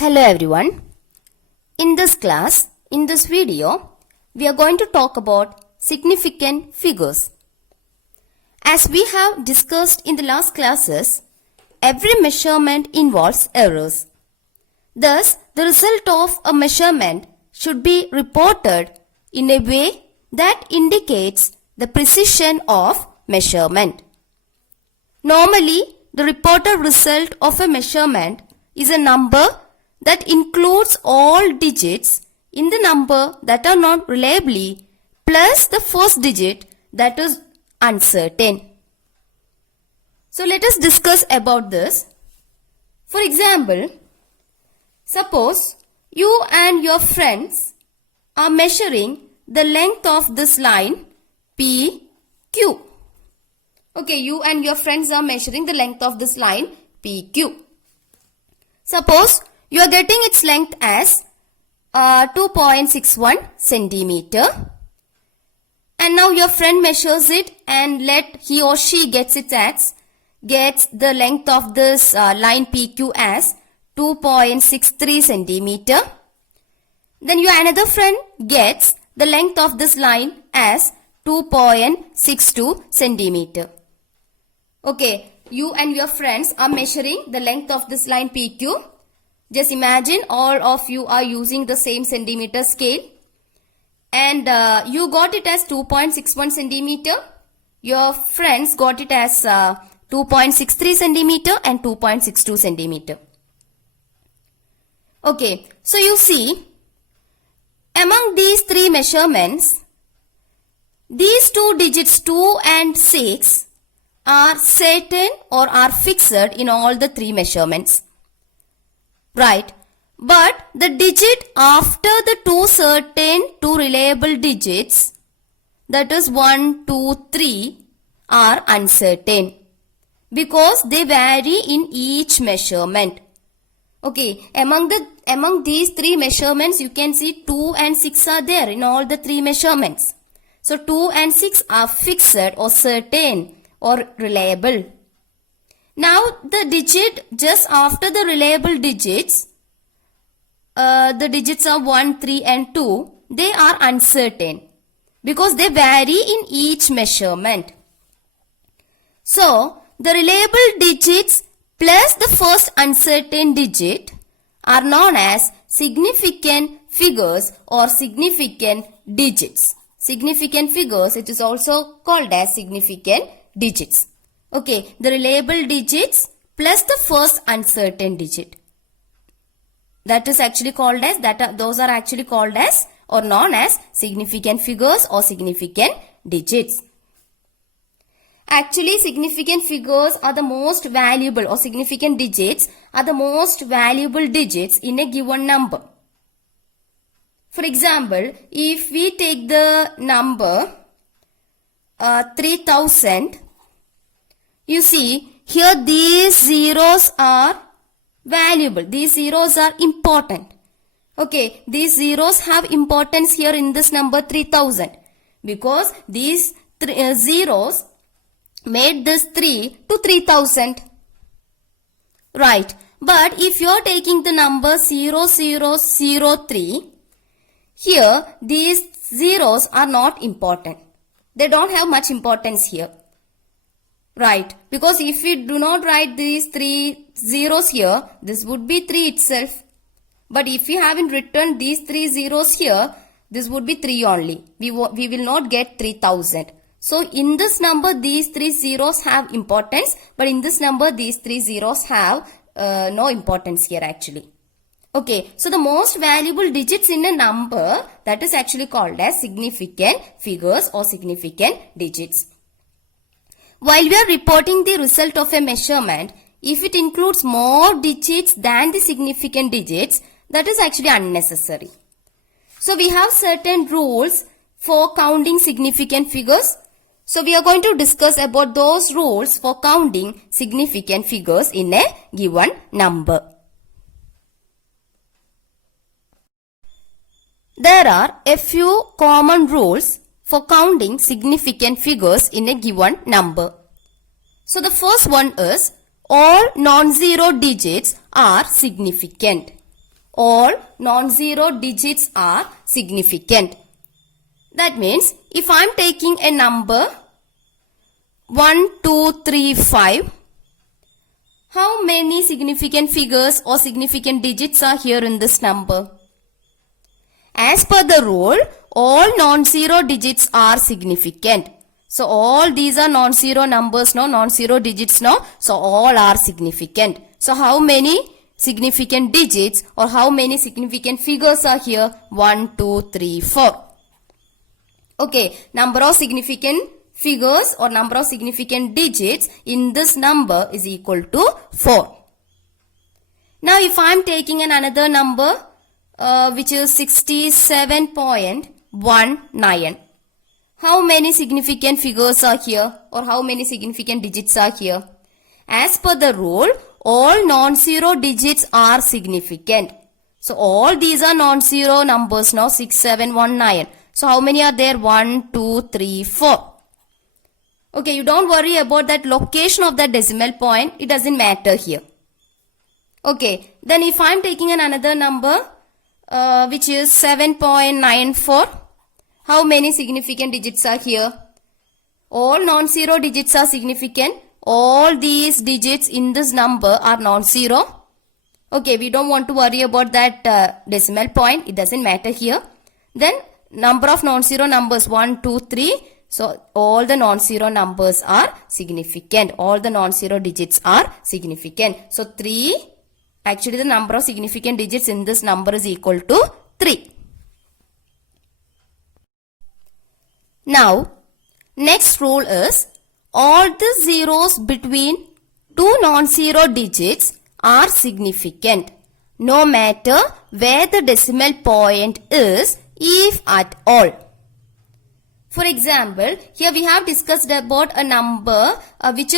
Hello everyone. In this class, in this video, we are going to talk about significant figures. As we have discussed in the last classes, every measurement involves errors. Thus, the result of a measurement should be reported in a way that indicates the precision of measurement. Normally, the reported result of a measurement is a number that includes all digits in the number that are not reliably plus the first digit that is uncertain. So let us discuss about this. For example, suppose you and your friends are measuring the length of this line PQ. Okay, you and your friends are measuring the length of this line PQ. Suppose you are getting its length as 2.61 centimeter. And now your friend measures it and let he or she gets the length of this line PQ as 2.63 centimeter. Then your another friend gets the length of this line as 2.62 centimeter. Okay, you and your friends are measuring the length of this line PQ. Just imagine all of you are using the same centimeter scale. And you got it as 2.61 centimeter. Your friends got it as 2.63 centimeter and 2.62 centimeter. Okay, so you see, among these three measurements, these two digits 2 and 6 are certain or are fixed in all the three measurements. Right, but the digit after the two reliable digits, that is 1, 2, 3, are uncertain because they vary in each measurement. Okay, among these three measurements, you can see 2 and 6 are there in all the three measurements. So 2 and 6 are fixed or certain or reliable. Now the digit just after the reliable digits, the digits are 1, 3 and 2, they are uncertain because they vary in each measurement. So the reliable digits plus the first uncertain digit are known as significant figures or significant digits. Significant figures, it is also called as significant digits. Okay, the reliable digits plus the first uncertain digit. That is actually called as, those are actually called as or known as significant figures or significant digits. Actually, significant figures are the most valuable, or significant digits are the most valuable digits in a given number. For example, if we take the number 3000, you see here these zeros are valuable. These zeros are important. Okay, these zeros have importance here in this number 3000 because these zeros made this 3 to 3000. Right, but if you are taking the number 0003, here these zeros are not important. They don't have much importance here. Right, because if we do not write these three zeros here, this would be 3 itself. But if we haven't written these 3 zeros here, this would be 3 only. We will not get 3000. So in this number, these 3 zeros have importance, but in this number, these 3 zeros have no importance here actually. Okay, so the most valuable digits in a number, that is actually called as significant figures or significant digits. While we are reporting the result of a measurement, if it includes more digits than the significant digits, that is actually unnecessary. So we have certain rules for counting significant figures. So we are going to discuss about those rules for counting significant figures in a given number. There are a few common rules for counting significant figures in a given number. So the first one is all non-zero digits are significant. all non-zero digits are significant. That means if I am taking a number 1, 2, 3, 5, how many significant figures or significant digits are here in this number? As per the rule, all non-zero digits are significant. So all these are non-zero numbers, no, non-zero digits, no. So all are significant. So how many significant digits or how many significant figures are here? 1, 2, 3, 4. Okay, number of significant figures or number of significant digits in this number is equal to 4. Now if I am taking another number which is 67.19. How many significant figures are here or how many significant digits are here? As per the rule, all non-zero digits are significant. So all these are non-zero numbers now, 6719. So how many are there? 1, 2, 3, 4. Okay, you don't worry about that location of that decimal point. It doesn't matter here. Okay, then if I am taking another number which is 7.94. How many significant digits are here? All non-zero digits are significant. All these digits in this number are non-zero. Okay, we don't want to worry about that decimal point. It doesn't matter here. Then number of non-zero numbers 1, 2, 3. So all the non-zero numbers are significant. All the non-zero digits are significant. So 3. Actually, the number of significant digits in this number is equal to 3. Now, next rule is all the zeros between two non-zero digits are significant, no matter where the decimal point is, if at all. For example, here we have discussed about a number which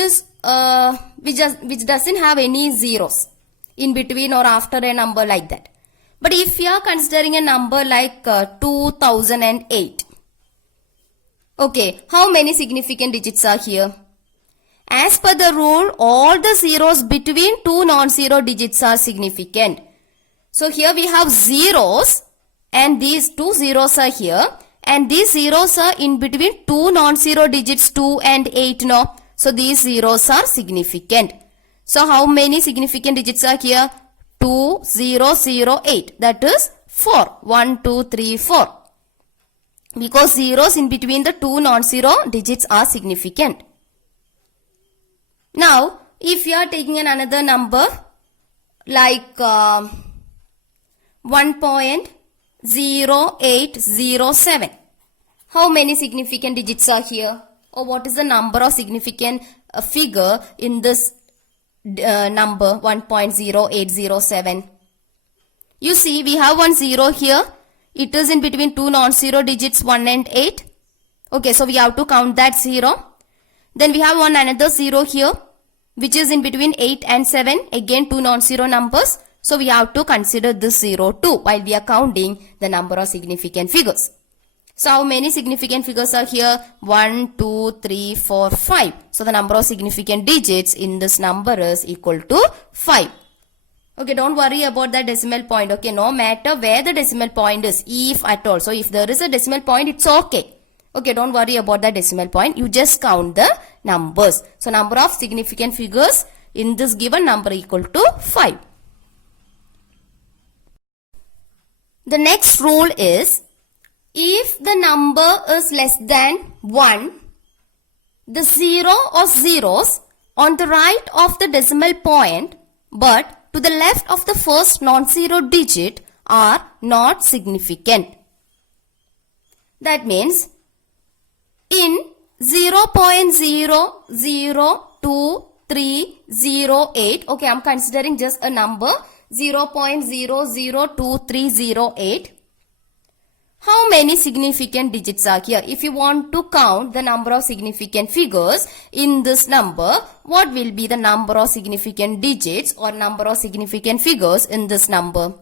doesn't have any zeros in between or after a number like that. But if you are considering a number like 2008, okay, how many significant digits are here? As per the rule, all the zeros between two non-zero digits are significant. So here we have zeros and these two zeros are here and these zeros are in between two non-zero digits 2 and 8 no. So these zeros are significant. So how many significant digits are here? 2008. That is 4. 1, 2, 3, 4. Because zeros in between the two non-zero digits are significant. Now, if you are taking another number like 1.0807. How many significant digits are here? Or what is the number of significant figure in this number 1.0807? You see, we have one 0 here. It is in between two non-zero digits 1 and 8. Okay, so we have to count that 0. Then we have one another 0 here, which is in between 8 and 7. Again, two non-zero numbers. So we have to consider this 0 too while we are counting the number of significant figures. So how many significant figures are here? 1, 2, 3, 4, 5. So the number of significant digits in this number is equal to 5. Okay, don't worry about that decimal point. Okay, no matter where the decimal point is, if at all. So if there is a decimal point, it's okay. Okay, don't worry about that decimal point. You just count the numbers. So number of significant figures in this given number equal to 5. The next rule is, if the number is less than 1, the 0 or zeros on the right of the decimal point but to the left of the first non-zero digit are not significant. That means in 0.002308, okay, I'm considering just a number 0.002308. How many significant digits are here? If you want to count the number of significant figures in this number, what will be the number of significant digits or number of significant figures in this number?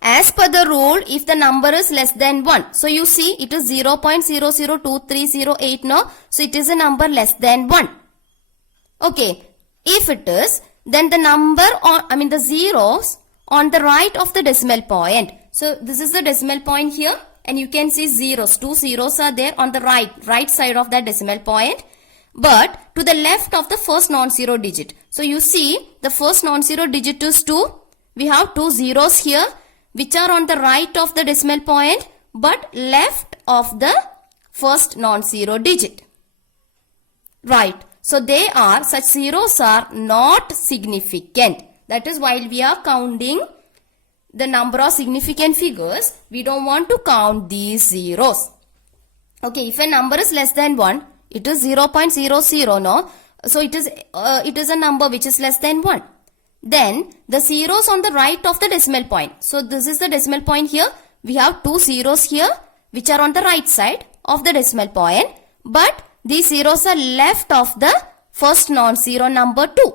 As per the rule, if the number is less than 1, so you see it is 0.002308 now, so it is a number less than 1. Okay, if it is, then the number the zeros on the right of the decimal point. So this is the decimal point here, and you can see zeros. 2 zeros are there on the right side of that decimal point, but to the left of the first non-zero digit. So you see the first non-zero digit is 2. We have 2 zeros here which are on the right of the decimal point but left of the first non-zero digit. Right. So such zeros are not significant. That is, while we are counting the number of significant figures, we don't want to count these zeros. Okay, if a number is less than 1, it is 0.00, no? So it is a number which is less than 1. Then the zeros on the right of the decimal point. So this is the decimal point here. We have 2 zeros here which are on the right side of the decimal point, but these zeros are left of the first non-zero number 2.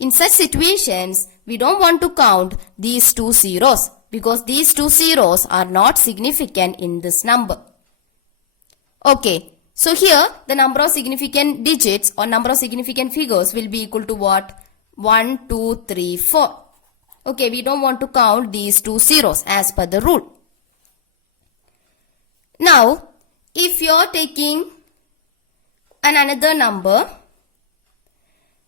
In such situations, we don't want to count these 2 zeros because these 2 zeros are not significant in this number. Okay, so here the number of significant digits or number of significant figures will be equal to what? 1, 2, 3, 4. Okay, we don't want to count these 2 zeros as per the rule. Now, if you are taking another number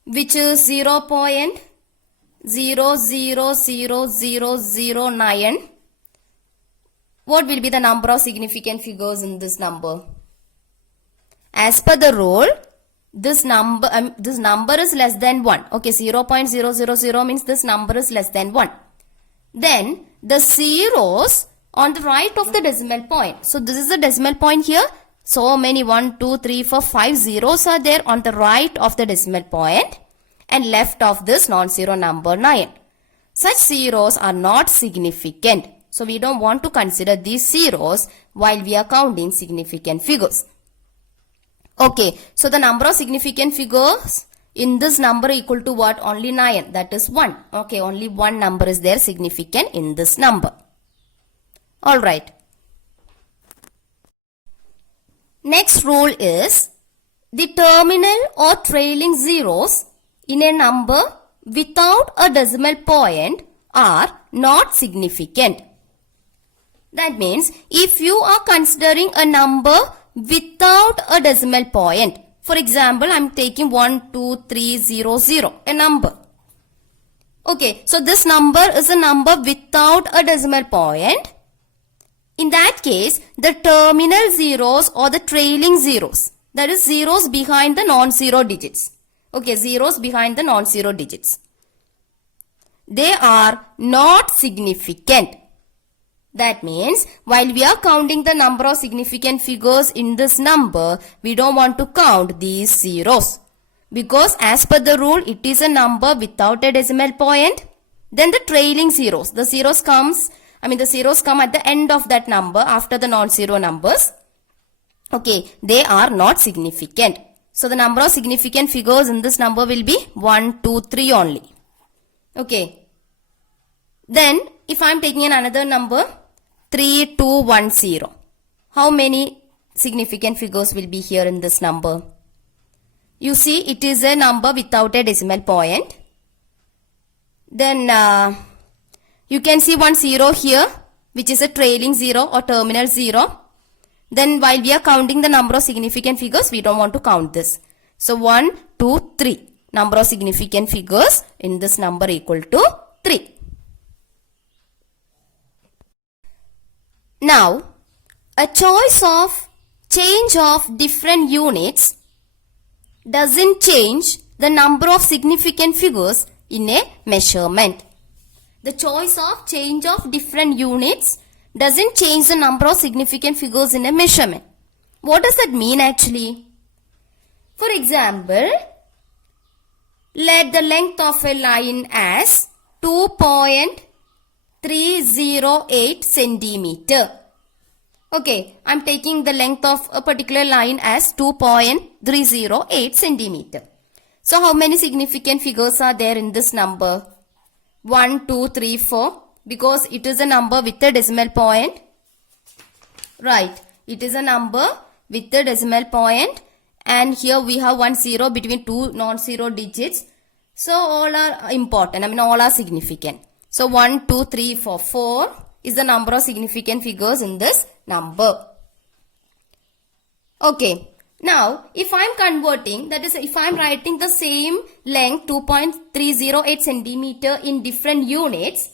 which is 0.000009, what will be the number of significant figures in this number? As per the rule, this number is less than 1. Okay, 0.000 means this number is less than 1. Then the zeros on the right of the decimal point. So this is the decimal point here. So many 1, 2, 3, 4, 5 zeros are there on the right of the decimal point and left of this non-zero number 9. Such zeros are not significant. So we don't want to consider these zeros while we are counting significant figures. Okay, so the number of significant figures in this number equal to what? Only 9, that is 1. Okay, only one number is there significant in this number. Alright. Next rule is the terminal or trailing zeros in a number without a decimal point are not significant. That means if you are considering a number without a decimal point, for example, I am taking 12300, a number. Okay, so this number is a number without a decimal point. In that case, the terminal zeros or the trailing zeros, that is zeros behind the non-zero digits. Okay, zeros behind the non-zero digits, they are not significant. That means while we are counting the number of significant figures in this number, we don't want to count these zeros. Because as per the rule, it is a number without a decimal point. Then the trailing zeros, the zeros come at the end of that number after the non-zero numbers. Okay, they are not significant. So the number of significant figures in this number will be 1, 2, 3 only. Okay. Then if I am taking another number 3210, how many significant figures will be here in this number? You see, it is a number without a decimal point. Then you can see 1 0 here, which is a trailing zero or terminal zero. Then while we are counting the number of significant figures, we don't want to count this. So 1, 2, 3. Number of significant figures in this number equal to 3. Now, a choice of change of different units doesn't change the number of significant figures in a measurement. The choice of change of different units doesn't change the number of significant figures in a measurement. What does that mean actually? For example, let the length of a line as 2.308 centimeter. Okay, I am taking the length of a particular line as 2.308 centimeter. So how many significant figures are there in this number? 1, 2, 3, 4. Because it is a number with a decimal point. Right, it is a number with a decimal point. And here we have 1 0 between two non-zero digits. So all are important. All are significant. So 1, 2, 3, 4. 4 is the number of significant figures in this number. Okay. Now, if I am converting, that is if I am writing the same length 2.308 centimeter in different units,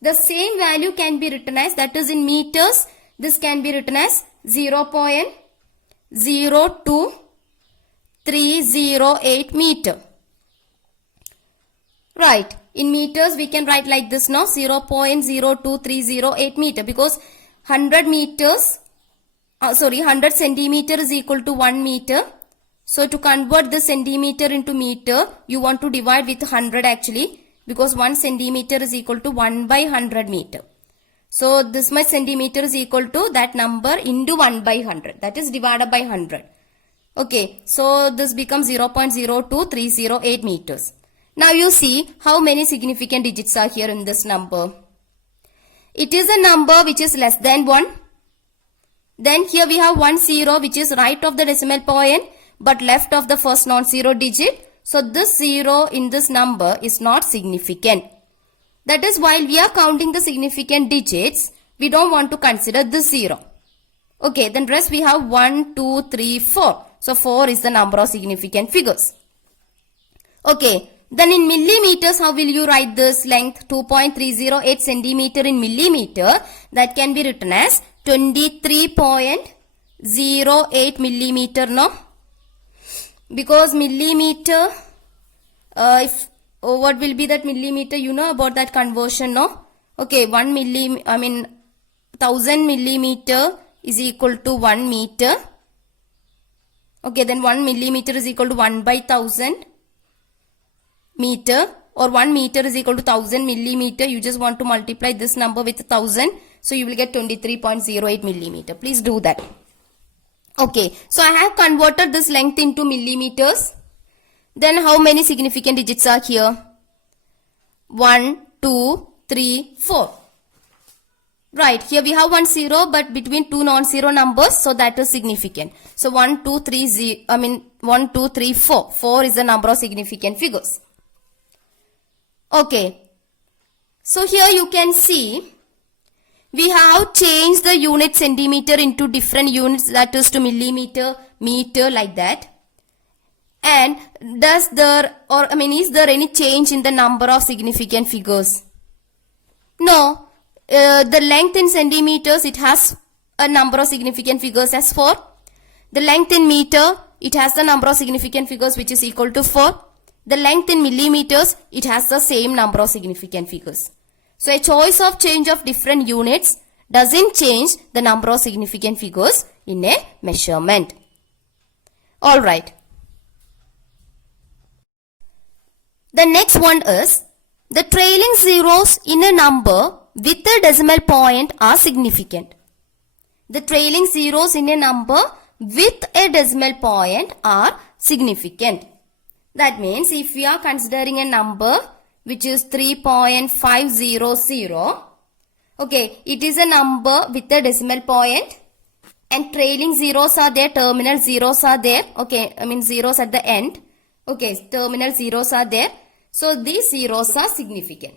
the same value can be written as, that is in meters, this can be written as 0.02308 meter. Right. In meters, we can write like this now, 0.02308 meter, because 100 meters, 100 centimeter is equal to 1 meter. So to convert the centimeter into meter, you want to divide with 100 actually, because 1 centimeter is equal to 1 by 100 meter. So this much centimeter is equal to that number into 1 by 100. That is divided by 100. Okay, so this becomes 0.02308 meters. Now you see how many significant digits are here in this number. It is a number which is less than 1. Then here we have 1 0 which is right of the decimal point but left of the first non-zero digit. So this 0 in this number is not significant. That is, while we are counting the significant digits, we don't want to consider this 0. Okay, then rest we have 1, 2, 3, 4. So 4 is the number of significant figures. Okay, then in millimeters, how will you write this length? 2.308 centimeter in millimeter. That can be written as 23.08 millimeter, no? Because millimeter, what will be that millimeter? You know about that conversion, no? Okay, 1000 millimeter is equal to 1 meter. Okay, then 1 millimeter is equal to 1 by 1000 meter, or 1 meter is equal to 1000 millimeter. You just want to multiply this number with 1000. So you will get 23.08 millimeter. Please do that. Okay, so I have converted this length into millimeters. Then how many significant digits are here? 1, 2, 3, 4. Right, here we have 1 0 but between two non-zero numbers, so that is significant. So 1, 2, 3, 4. 4 is the number of significant figures. Okay, so here you can see we have changed the unit centimeter into different units, that is to millimeter, meter, like that. And is there any change in the number of significant figures? No. The length in centimeters, it has a number of significant figures as 4. The length in meter, it has the number of significant figures which is equal to 4. The length in millimeters, it has the same number of significant figures. So a choice of change of different units doesn't change the number of significant figures in a measurement. Alright. The next one is the trailing zeros in a number with a decimal point are significant. The trailing zeros in a number with a decimal point are significant. That means if we are considering a number which is 3.500, okay, it is a number with a decimal point and trailing zeros are there, terminal zeros are there, okay, zeros at the end, okay, terminal zeros are there. So these zeros are significant.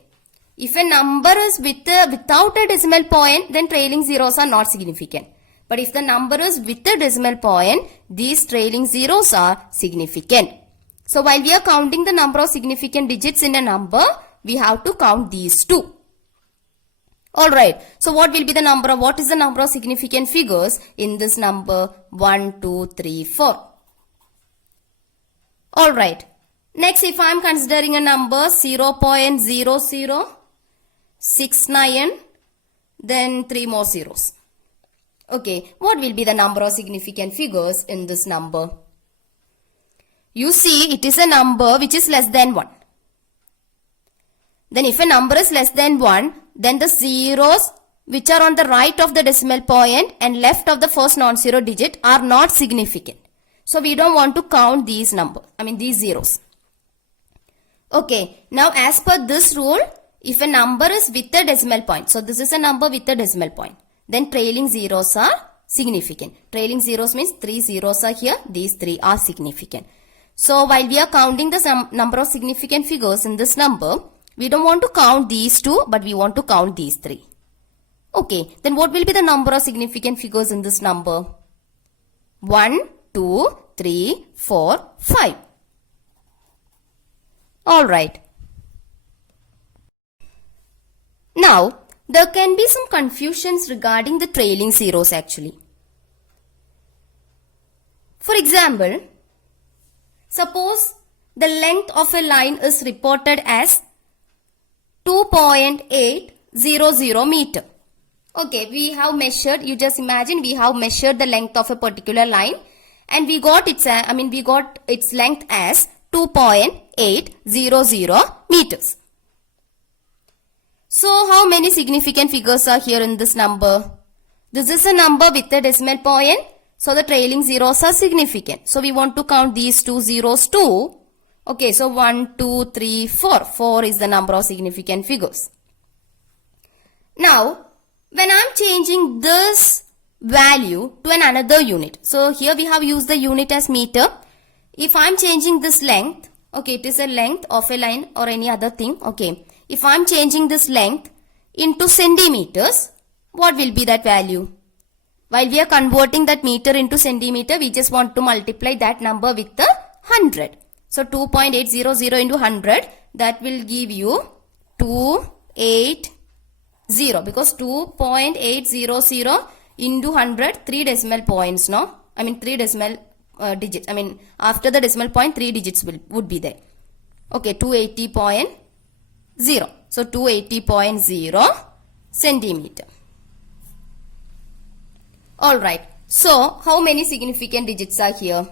If a number is without a decimal point, then trailing zeros are not significant. But if the number is with a decimal point, these trailing zeros are significant. So while we are counting the number of significant digits in a number, we have to count these two. Alright, so what is the number of significant figures in this number 1, 2, 3, 4? Alright, next if I am considering a number 0.0069, then 3 more zeros. Okay, what will be the number of significant figures in this number? You see, it is a number which is less than 1. Then if a number is less than 1, then the zeros which are on the right of the decimal point and left of the first non-zero digit are not significant. So we don't want to count these these zeros. Okay, now as per this rule, if a number is with a decimal point, so this is a number with a decimal point, then trailing zeros are significant. Trailing zeros means 3 zeros are here, these 3 are significant. So while we are counting the number of significant figures in this number, We don't want to count these two, but we want to count these three. Okay, then what will be the number of significant figures in this number? 1, 2, 3, 4, 5. Alright. Now, there can be some confusions regarding the trailing zeros actually. For example, suppose the length of a line is reported as 2.800 meter. Okay, we have measured, you just imagine we have measured the length of a particular line and we got its length as 2.800 meters. So how many significant figures are here in this number? This is a number with a decimal point, so the trailing zeros are significant. So we want to count these two zeros too. Okay, so 1, 2, 3, 4. 4 is the number of significant figures. Now, when I am changing this value to another unit, so here we have used the unit as meter. If I am changing this length, okay, it is a length of a line or any other thing, okay. If I am changing this length into centimeters, what will be that value? While we are converting that meter into centimeter, we just want to multiply that number with the 100. So 2.800 into 100, that will give you 280, because 2.800 into 100, 3 decimal points, no? 3 decimal digits. After the decimal point, 3 digits would be there. Okay, 280.0. So 280.0 centimeter. Alright, so how many significant digits are here?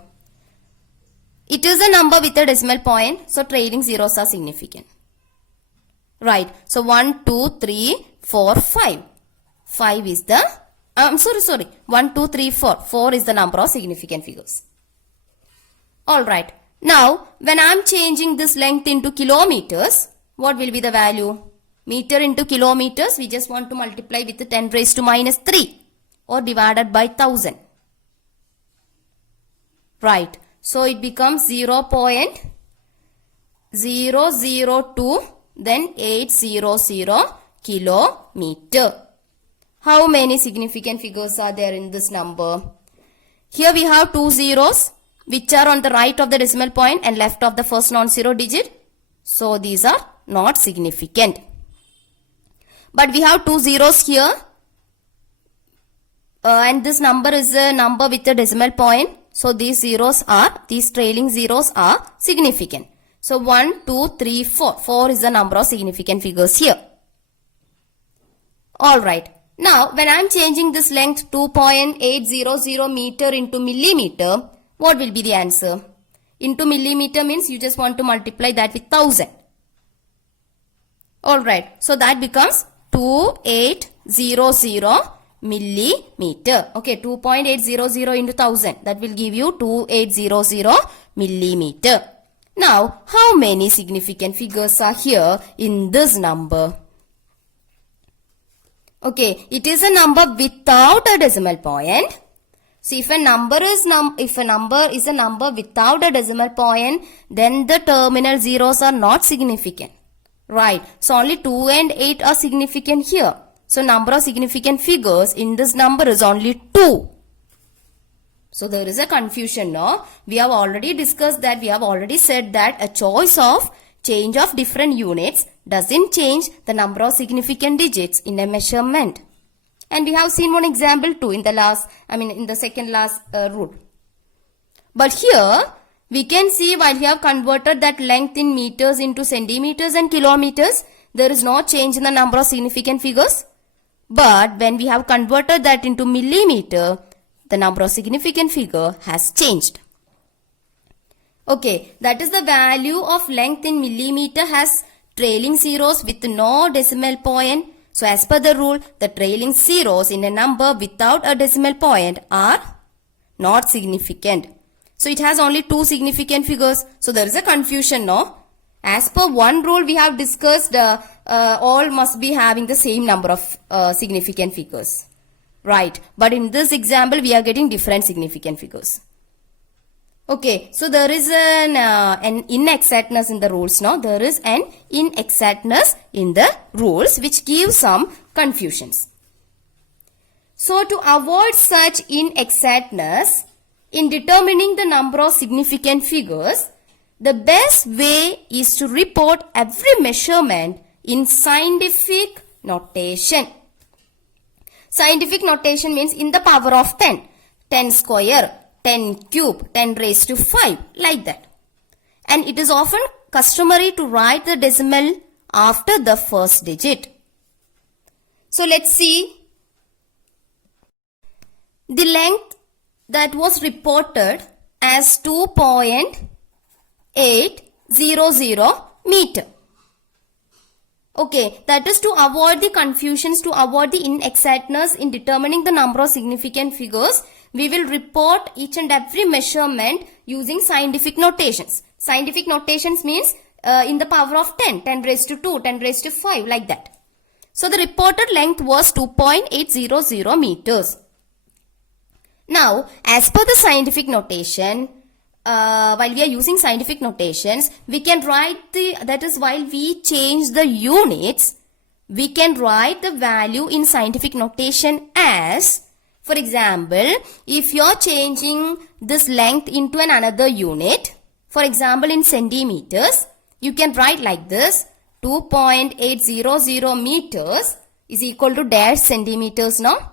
It is a number with a decimal point, so trailing zeros are significant. Right, so 1, 2, 3, 4, 5. 5 is the, 1, 2, 3, 4. 4 is the number of significant figures. Alright, now when I am changing this length into kilometers, what will be the value? Meter into kilometers, we just want to multiply with 10 raised to minus 3 or divided by 1000. Right. So it becomes 0.002 then 800 kilometer. How many significant figures are there in this number? Here we have 2 zeros which are on the right of the decimal point and left of the first non-zero digit. So these are not significant. But we have 2 zeros here. And this number is a number with a decimal point. So these trailing zeros are significant. So 1, 2, 3, 4. 4 is the number of significant figures here. Alright. Now when I am changing this length 2.800 meter into millimeter, what will be the answer? Into millimeter means you just want to multiply that with 1000. Alright. So that becomes 2800 millimeter. Okay, 2.800 into 1000. That will give you 2800 millimeter. Now, how many significant figures are here in this number? Okay, it is a number without a decimal point. So, if a number is a number without a decimal point, then the terminal zeros are not significant. Right. So, only 2 and 8 are significant here. So, number of significant figures in this number is only 2. So, there is a confusion, no? We have already discussed that, we have already said that a choice of change of different units doesn't change the number of significant digits in a measurement. And we have seen one example too in the second last rule. But here, we can see while we have converted that length in meters into centimeters and kilometers, there is no change in the number of significant figures. But when we have converted that into millimeter, the number of significant figure has changed. Okay, that is the value of length in millimeter has trailing zeros with no decimal point. So as per the rule, the trailing zeros in a number without a decimal point are not significant. So it has only 2 significant figures. So there is a confusion, no? As per one rule we have discussed, all must be having the same number of significant figures. Right. But in this example, we are getting different significant figures. Okay, so there is an inexactness in the rules now. There is an inexactness in the rules which gives some confusions. So to avoid such inexactness in determining the number of significant figures, the best way is to report every measurement in scientific notation. Scientific notation means in the power of 10. 10 square, 10 cube, 10 raised to 5, like that. And it is often customary to write the decimal after the first digit. So let's see. The length that was reported as 2.800 meter. Okay, that is to avoid the confusions, to avoid the inexactness in determining the number of significant figures. We will report each and every measurement using scientific notations. Scientific notations means in the power of 10, 10 raised to 2, 10 raised to 5, like that. So the reported length was 2.800 meters. Now, as per the scientific notation, while we are using scientific notations, we can write that is while we change the units, we can write the value in scientific notation as, for example, if you are changing this length into another unit, for example in centimeters, you can write like this, 2.800 meters is equal to dash centimeters now.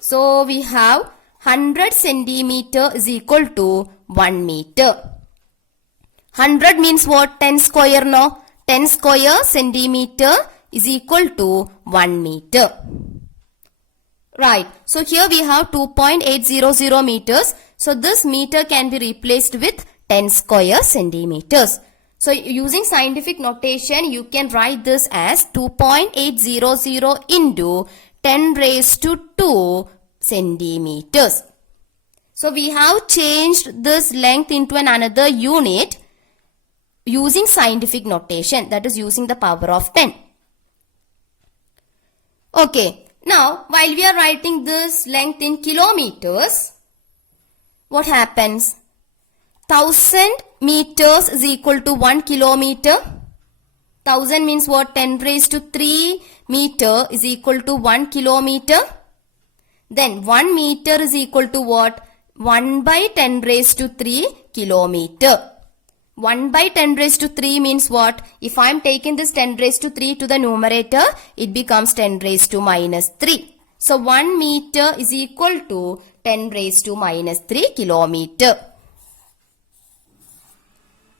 So we have 100 centimeter is equal to 1 meter. 100 means what? 10 square no? 10 square centimeter is equal to 1 meter. Right. So here we have 2.800 meters. So this meter can be replaced with 10 square centimeters. So using scientific notation, you can write this as 2.800 into 10 raised to 2 centimeters. So we have changed this length into another unit using scientific notation, that is using the power of 10. Okay, now while we are writing this length in kilometers, what happens? 1000 meters is equal to 1 kilometer. 1000 means what? 10 raised to 3 meter is equal to 1 kilometer. Then 1 meter is equal to what? 1 by 10 raised to 3 kilometer. 1 by 10 raised to 3 means what? If I am taking this 10 raised to 3 to the numerator, it becomes 10 raised to minus 3. So 1 meter is equal to 10 raised to minus 3 kilometer.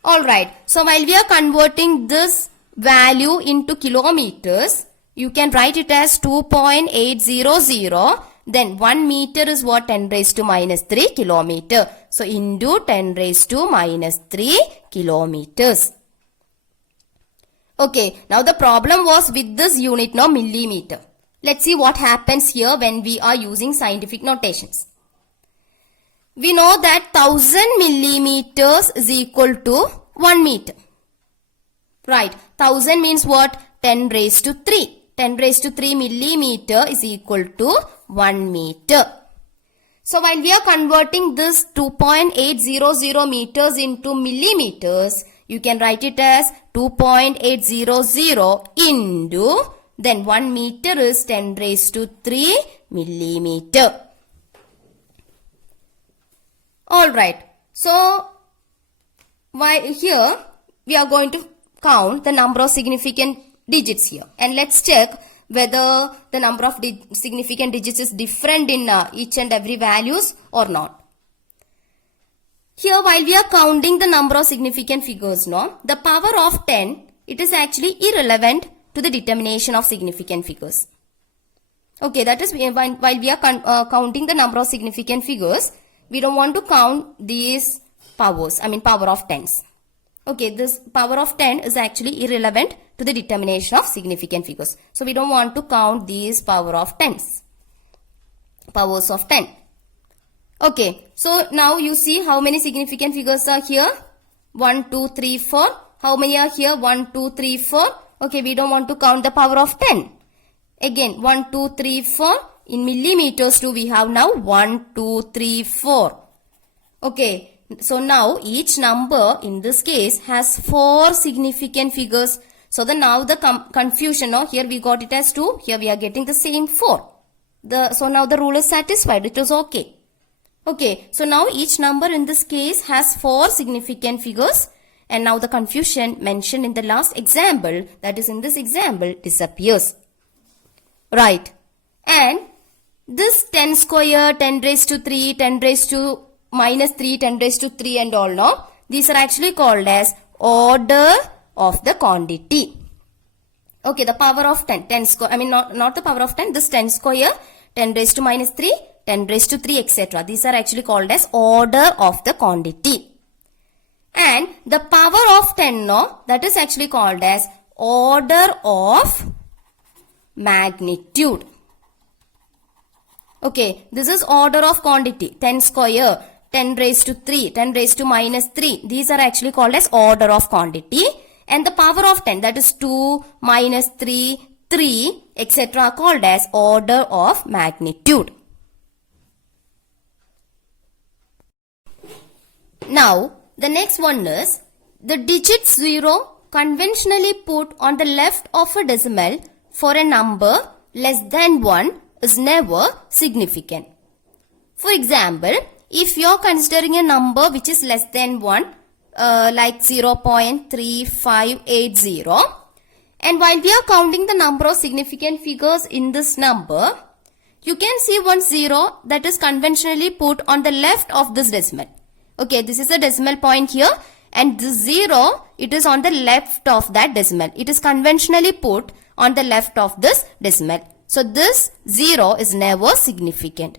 Alright, so while we are converting this value into kilometers, you can write it as 2.800. Then 1 meter is what? 10 raised to minus 3 kilometer. So into 10 raised to minus 3 kilometers. Okay, now the problem was with this unit now, millimeter. Let's see what happens here when we are using scientific notations. We know that 1000 millimeters is equal to 1 meter. Right, 1000 means what? 10 raised to 3. 10 raised to 3 millimeter is equal to 1 meter. So while we are converting this 2.800 meters into millimeters, you can write it as 2.800 into, then 1 meter is 10 raised to 3 millimeter. Alright, so while here we are going to count the number of significant digits here, and let's check whether the number of significant digits is different in each and every values or not. Here while we are counting the number of significant figures now, the power of 10, it is actually irrelevant to the determination of significant figures. Okay, that is while we are counting the number of significant figures, we don't want to count these powers, power of 10s. Okay, this power of 10 is actually irrelevant to the determination of significant figures. So we don't want to count these power of 10s. Powers of 10. Okay, so now you see how many significant figures are here? 1, 2, 3, 4. How many are here? 1, 2, 3, 4. Okay, we don't want to count the power of 10. Again, 1, 2, 3, 4. In millimeters too, we have now 1, 2, 3, 4. Okay, So now each number in this case has 4 significant figures. So now the confusion, no? Here we got it as 2, here we are getting the same 4. So now the rule is satisfied, it is okay. Okay, so now each number in this case has 4 significant figures, and now the confusion mentioned in the last example, that is in this example, disappears. Right. And this 10 square, 10 raised to 3, 10 raised to minus 3, 10 raised to 3 and all, no? These are actually called as order of the quantity. Okay, the power of 10 square, not the power of 10, this 10 square, 10 raised to minus 3, 10 raised to 3, etc. These are actually called as order of the quantity. And the power of 10, no, that is actually called as order of magnitude. Okay, this is order of quantity. 10 square, 10 raised to 3, 10 raised to minus 3. These are actually called as order of quantity. And the power of 10, that is 2, minus 3, 3, etc. are called as order of magnitude. Now, the next one is the digit 0 conventionally put on the left of a decimal for a number less than 1 is never significant. For example, if you are considering a number which is less than 1, like 0.3580, and while we are counting the number of significant figures in this number, you can see one 0 that is conventionally put on the left of this decimal. Okay, this is a decimal point here, and this 0, it is on the left of that decimal. It is conventionally put on the left of this decimal. So this 0 is never significant.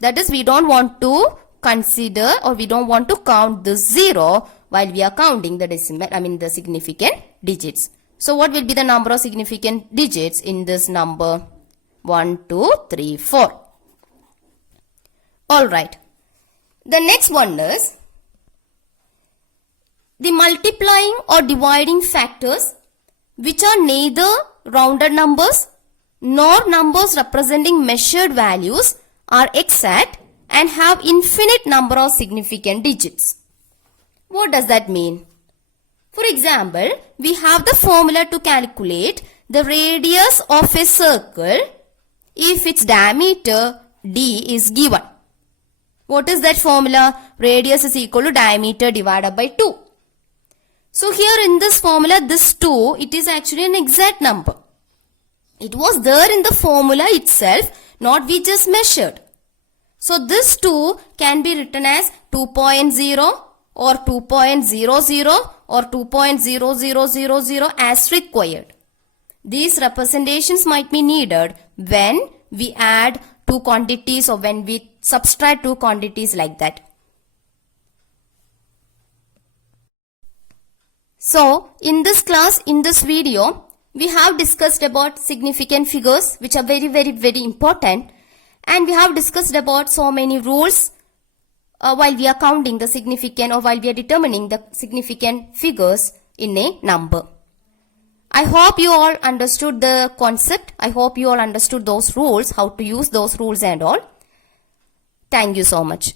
That is, we don't want to consider or we don't want to count this 0 while we are counting the decimal, the significant digits. So what will be the number of significant digits in this number? 1, 2, 3, 4. Alright. The next one is the multiplying or dividing factors which are neither rounded numbers nor numbers representing measured values are exact and have infinite number of significant digits. What does that mean? For example, we have the formula to calculate the radius of a circle if its diameter d is given. What is that formula? Radius is equal to diameter divided by 2. So here in this formula, this 2, it is actually an exact number. It was there in the formula itself, not we just measured. So this 2 can be written as 2.0 or 2.00 or 2.0000 as required. These representations might be needed when we add two quantities or when we subtract two quantities like that. So in this class, in this video, we have discussed about significant figures which are very, very, very important, and we have discussed about so many rules while we are counting the significant or while we are determining the significant figures in a number. I hope you all understood the concept. I hope you all understood those rules, how to use those rules and all. Thank you so much.